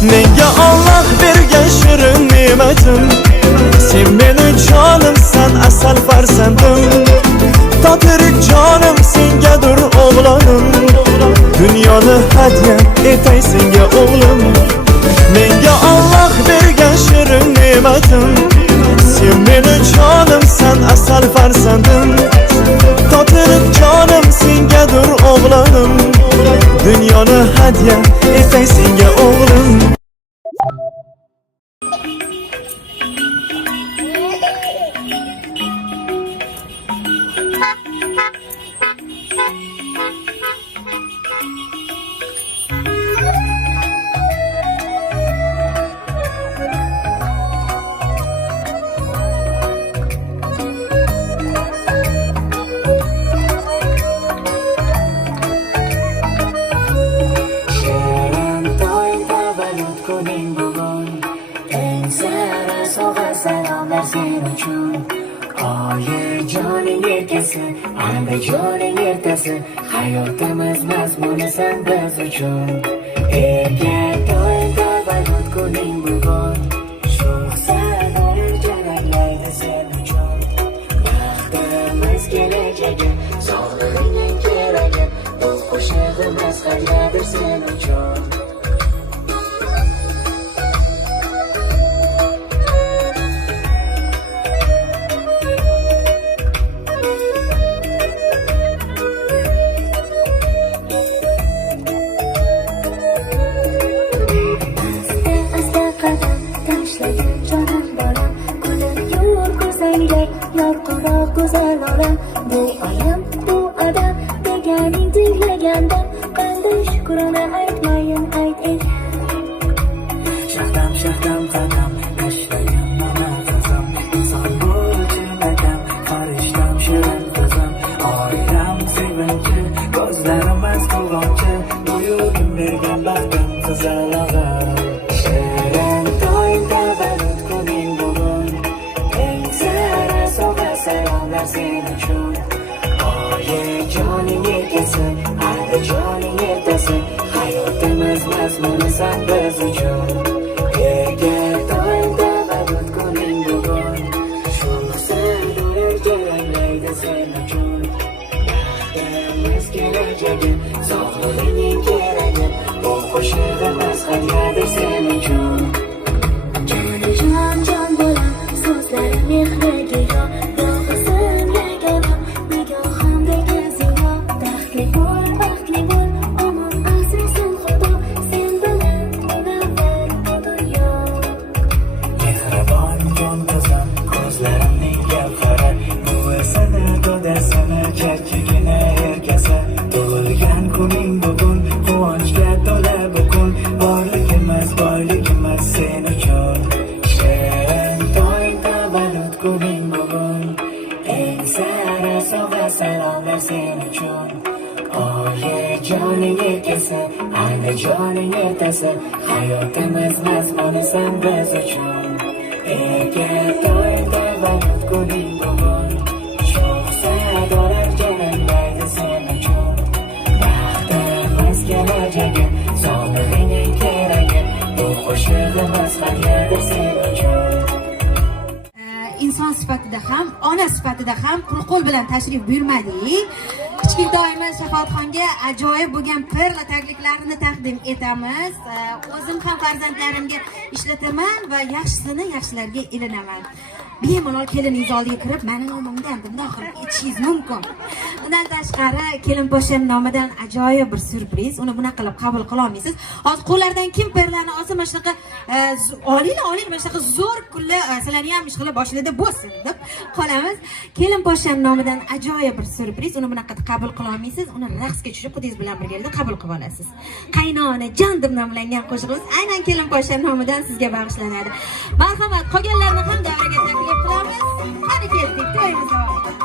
Menga Allah bergan shirin ne'matim, sen mening jonimsan, asal farzandim. Totirik jonim sengadir o'g'lonim, dunyoni hadya etay senga o'g'lim. Menga Allah bergan shirin ne'matim, sen mening jonimsan, asal farzandim. Totirik jonim sengadir o'g'lonim, dunyoni hadya etay senga o'g'lim. Andijoning ertasi, hayotimiz mazmuni sen biz uchun. Erga doim tavallud kuning bugun, sho'x sadolar jaranglaydi sen uchun. Baxtimiz kelajagi, sog'lig'ing keragi, bu qo'shig'imiz qayerdir sen uchun. Bu ayam, bu adam deganing tinglaganda, qanday shukrona aytmayin ayt ey. Shahdam qadam tashlagan namazim, inson bo'lchin akam, farishtam shirin qizim. Oilam sevinchi, ko'zlarimiz quvonchi, bu yurtim bergan baxtim qizalog'im. Shirin to'y tavallud kuning bugun, eng sara sovg'a salomlar sen uchun. Joning ertasi, Andijoning ertasi, hayotimiz mazmuni sen biz uchun. Erga doim tavallud kuning bugun, sho'x sadolar jaranglaydi sen uchun. Baxtimiz kelajagi, sog'lig'ing keragi, bu qo'shig'imiz qayerdir sen uchun. Jonajon jon bolam, so'zlari mehriga yo, yolg'izim yagona, nigohimdagi zino. Baxtli bo'l, omon asrasin Xudo, sen bilan munavvar bu dunyo. Mehribon jon qizim, ko'zlarimning gavhari, buvasini dodasini charchigini erkasi. Tug'ilgan kuning bugun, quvonchga to'la bu kun, borligimiz boyligimiz sen uchun. Shirin to'y tavallud kuning bugun, eng sara sovg'a salomlar sen uchun. Joning ertasi, Andijoning ertasi, hayotimiz mazmuni sen biz uchun. Erga to'y tavallud kuning bugun, sho'x sadolar jaranglaydi sen uchun. Baxtimiz kelajagi, sog'lig'ing keragi, bu qo'shig'imiz qayerdir sen uchun. Inson sifatida ham, ona sifatida ham quruq qo'l bilan tashrif buyurmadik. Kichik doimiy Shafoatxonga ajoyib bo'lgan perla tagliklarini taqdim etamiz. O'zim ham farzandlarimga ishlataman va yaxshisini yaxshilarga ilinaman. Bemalol keliningiz oldiga kirib, meni nomimdan bunday qilib itishingiz mumkin. Undan tashqari, kelin po'shan nomidan ajoyib bir surpriz. Uni bunaqa qilib qabul qila olmaysiz. Hozir qo'llardan kim perlani olsa, mana shunaqa oling, mana shunaqa zo'r kunlar sizlarni ham ishqilib boshida bo'lsin deb qolamiz. Kelin po'shan nomidan ajoyib bir surpriz. Uni bunaqa qabul qila olmaysiz. Uni raqsga tushib xudingiz bilan birgalikda qabul qilib olasiz. Qaynona jon deb nomlangan qo'shig'imiz aynan kelin po'shan nomidan sizga bag'ishlanadi. Marhamat, qolganlarni ham davraga taklif qilamiz. Qani ketdik, to'yimiz davom etadi.